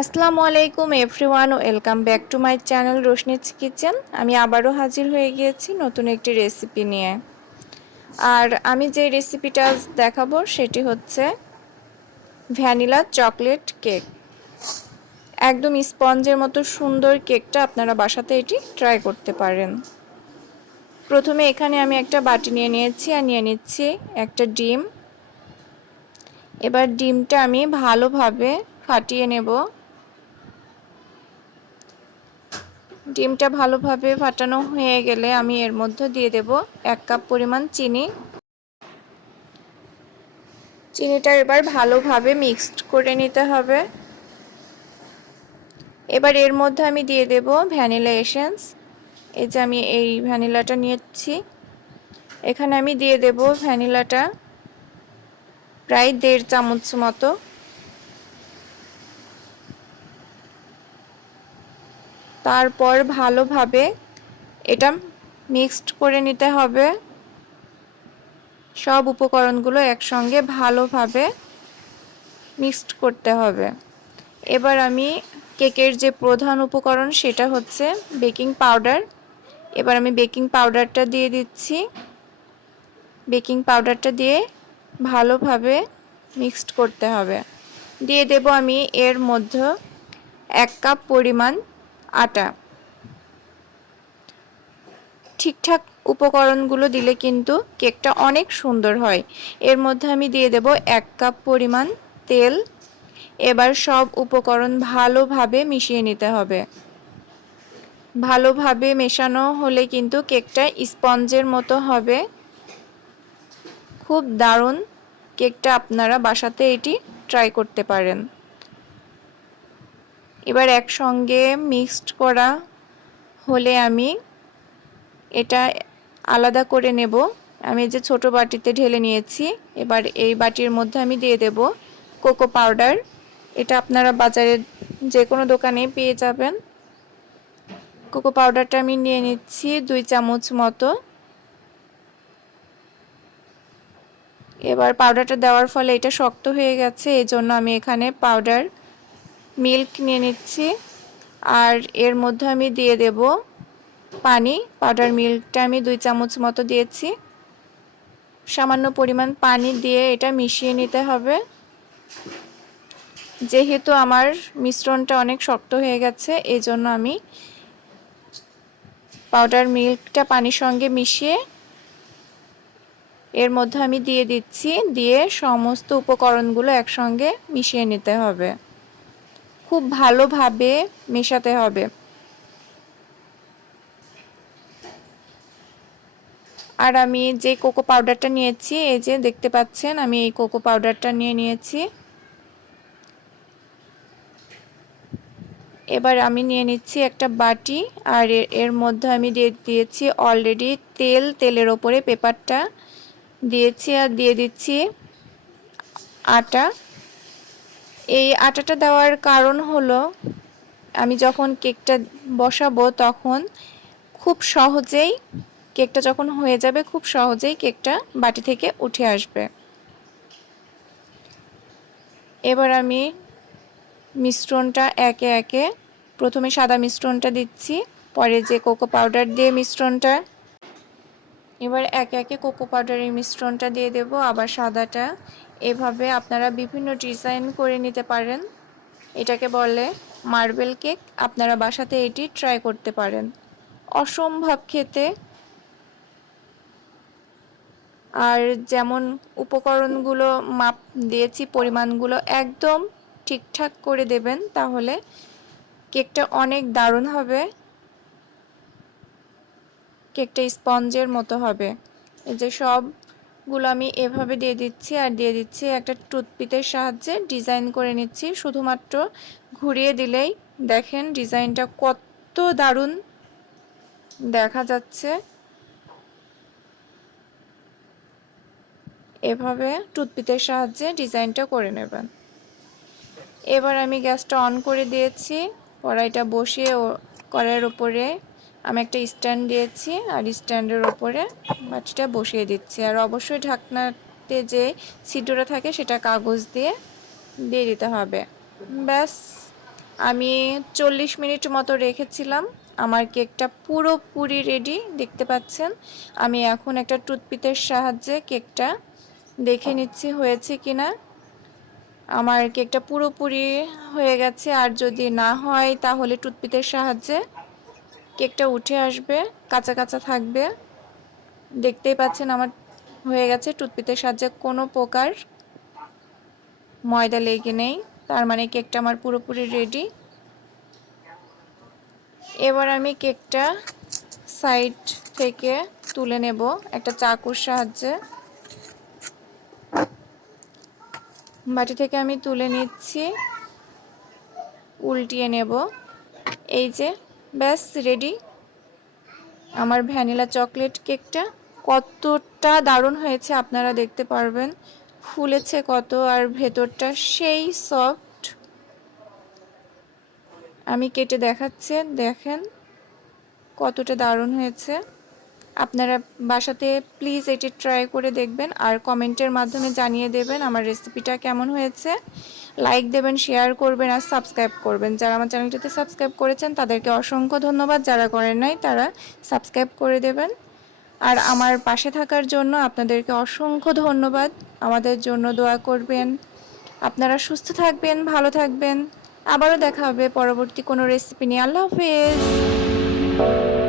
আসসালামু আলাইকুম everyone, welcome back to my channel Roshni's kitchen. আমি আবারও হাজির হয়ে গিয়েছি নতুন একটি রেসিপি নিয়ে। আর আমি যে রেসিপিটা দেখাবো সেটি হচ্ছে ভ্যানিলা চকলেট কেক। একদম স্পঞ্জের মতো সুন্দর কেকটা আপনারা বাসাতে এটি ট্রাই করতে পারেন। প্রথমে এখানে আমি একটা বাটি নিয়ে নিয়েছি আর নিয়ে নিচ্ছি একটা ডিম। এবার ডিমটা আমি ভালোভাবে ফাটিয়ে নেব। ডিমটা ভালোভাবে ফাটানো হয়ে গেলে আমি এর মধ্যে দিয়ে দেব 1 কাপ পরিমাণ চিনি। চিনিটা এবার ভালোভাবে মিক্সড করে নিতে হবে। এবার এর মধ্যে আমি দিয়ে দেব ভ্যানিলা এসেন্স। এই যে আমি এই ভ্যানিলাটা নিয়েছি, এখানে আমি দিয়ে দেব ভ্যানিলাটা প্রায় 1.5 চামচ মতো। তারপর ভালোভাবে এটা মিক্সড করে নিতে হবে। সব উপকরণগুলো একসঙ্গে ভালোভাবে মিক্সড করতে হবে। এবার আমি কেকের যে প্রধান উপকরণ সেটা হচ্ছে বেকিং পাউডার। এবার আমি বেকিং পাউডারটা দিয়ে দিচ্ছি। বেকিং পাউডারটা দিয়ে ভালোভাবে মিক্সড করতে হবে। দিয়ে দেব আমি এর মধ্যে 1 কাপ পরিমাণ আটা। ঠিকঠাক উপকরণগুলো দিলে কিন্তু কেকটা অনেক সুন্দর হয়। এর মধ্যে আমি দিয়ে দেব 1 কাপ পরিমাণ তেল। এবার সব উপকরণ ভালোভাবে মিশিয়ে নিতে হবে। ভালোভাবে মেশানো হলে কিন্তু কেকটা স্পঞ্জের মতো হবে। খুব দারুণ কেকটা, আপনারা বাসাতে এটি ট্রাই করতে পারেন। এবার একসঙ্গে মিক্সড করা হলে আমি এটা আলাদা করে নেব। আমি যে ছোট বাটিতে ঢেলে নিয়েছি, এবার এই বাটির মধ্যে আমি দিয়ে দেব কোকো পাউডার। এটা আপনারা বাজারে যে কোনো দোকানেই পেয়ে যাবেন। কোকো পাউডারটা আমি নিয়ে নিচ্ছি 2 চামচ মতো। এবার পাউডারটা দেওয়ার ফলে এটা শক্ত হয়ে গেছে, এজন্য আমি এখানে পাউডার মিল্ক নিয়ে নিচ্ছি। আর এর মধ্যে আমি দিয়ে দেব পানি। পাউডার মিল্কটা আমি 2 চামচ মতো দিয়েছি। সামান্য পরিমাণ পানি দিয়ে এটা মিশিয়ে নিতে হবে। যেহেতু আমার মিশ্রণটা অনেক শক্ত হয়ে গেছে, এজন্য আমি পাউডার মিল্কটা পানির সঙ্গে মিশিয়ে এর মধ্যে আমি দিয়ে দিচ্ছি। দিয়ে সমস্ত উপকরণগুলো একসঙ্গে মিশিয়ে নিতে হবে। খুব ভালোভাবে মেশাতে হবে। আর আমি যে কোকো পাউডারটা নিয়েছি, এই যে দেখতে পাচ্ছেন আমি এই কোকো পাউডারটা নিয়ে নিয়েছি। এবার আমি নিয়ে নিচ্ছি একটা বাটি। আর এর মধ্যে আমি দিয়ে দিয়েছি অলরেডি তেল। তেলের ওপরে পেপারটা দিয়েছি আর দিয়ে দিচ্ছি আটা। এই আটাটা দেওয়ার কারণ হলো আমি যখন কেকটা বসাবো তখন খুব সহজেই কেকটা যখন হয়ে যাবে, খুব সহজেই কেকটা বাটি থেকে উঠে আসবে। এবার আমি মিশ্রণটা একে একে প্রথমে সাদা মিশ্রণটা দিচ্ছি, পরে যে কোকো পাউডার দিয়ে মিশ্রণটা, এবার একে একে কোকো পাউডারের মিশ্রণটা দিয়ে দেব, আবার সাদাটা। এভাবে আপনারা বিভিন্ন ডিজাইন করে নিতে পারেন। এটাকে বলে মার্বেল কেক। আপনারা বাসাতে এটি ট্রাই করতে পারেন। অসম্ভব খেতে। আর যেমন উপকরণগুলো মাপ দিয়েছি, পরিমাণগুলো একদম ঠিকঠাক করে দেবেন, তাহলে কেকটা অনেক দারুণ হবে। কেকটা স্পঞ্জের মতো হবে। এই যে সবগুলো আমি এভাবে দিয়ে দিচ্ছি আর দিয়ে দিচ্ছি একটা টুথপিকের সাহায্যে ডিজাইন করে নিচ্ছি। শুধুমাত্র ঘুরিয়ে দিলেই দেখেন ডিজাইনটা কত দারুণ দেখা যাচ্ছে। এভাবে টুথপিকের সাহায্যে ডিজাইনটা করে নেবেন। এবার আমি গ্যাসটা অন করে দিয়েছি। কড়াইটা বসিয়ে কড়াইয়ের উপরে আমি একটা স্ট্যান্ড দিয়েছি আর স্ট্যান্ডের ওপরে বাটিটা বসিয়ে দিচ্ছি। আর অবশ্যই ঢাকনাতে যে ছিদ্রটা থাকে সেটা কাগজ দিয়ে দিয়ে দিতে হবে। ব্যাস, আমি 40 মিনিট মতো রেখেছিলাম। আমার কেকটা পুরোপুরি রেডি, দেখতে পাচ্ছেন। আমি এখন একটা টুথপিকের সাহায্যে কেকটা দেখে নিচ্ছি হয়েছে কিনা। আমার কেকটা পুরোপুরি হয়ে গেছে, আর যদি না হয় তাহলে টুথপিকের সাহায্যে কেকটা উঠে আসবে, কাঁচা কাঁচা থাকবে। দেখতেই পাচ্ছেন আমার হয়ে গেছে, টুথপিকের সাহায্যে কোনো প্রকার ময়দা লেগে নেই, তার মানে কেকটা আমার পুরোপুরি রেডি। এবার আমি কেকটা সাইড থেকে তুলে নেব একটা চাকুর সাহায্যে। বাটি থেকে আমি তুলে নিচ্ছি, উল্টিয়ে নেব। এই যে ব্যাস রেডি আমার ভ্যানিলা চকলেট কেকটা। কতটা দারুণ হয়েছে আপনারা দেখতে পারবেন, ফুলেছে কত, আর ভেতরটা সেই সফট। আমি কেটে দেখাচ্ছি, দেখেন কতটা দারুণ হয়েছে। আপনারা বাসাতে প্লিজ এটি ট্রাই করে দেখবেন, আর কমেন্টের মাধ্যমে জানিয়ে দেবেন আমার রেসিপিটা কেমন হয়েছে। লাইক দেবেন, শেয়ার করবেন, আর সাবস্ক্রাইব করবেন। যারা আমার চ্যানেলটিতে সাবস্ক্রাইব করেছেন তাদেরকে অসংখ্য ধন্যবাদ, যারা করেন নাই তারা সাবস্ক্রাইব করে দেবেন। আর আমার পাশে থাকার জন্য আপনাদেরকে অসংখ্য ধন্যবাদ। আমাদের জন্য দোয়া করবেন। আপনারা সুস্থ থাকবেন, ভালো থাকবেন। আবারও দেখা হবে পরবর্তী কোনো রেসিপি নিয়ে। আল্লাহ হাফেজ।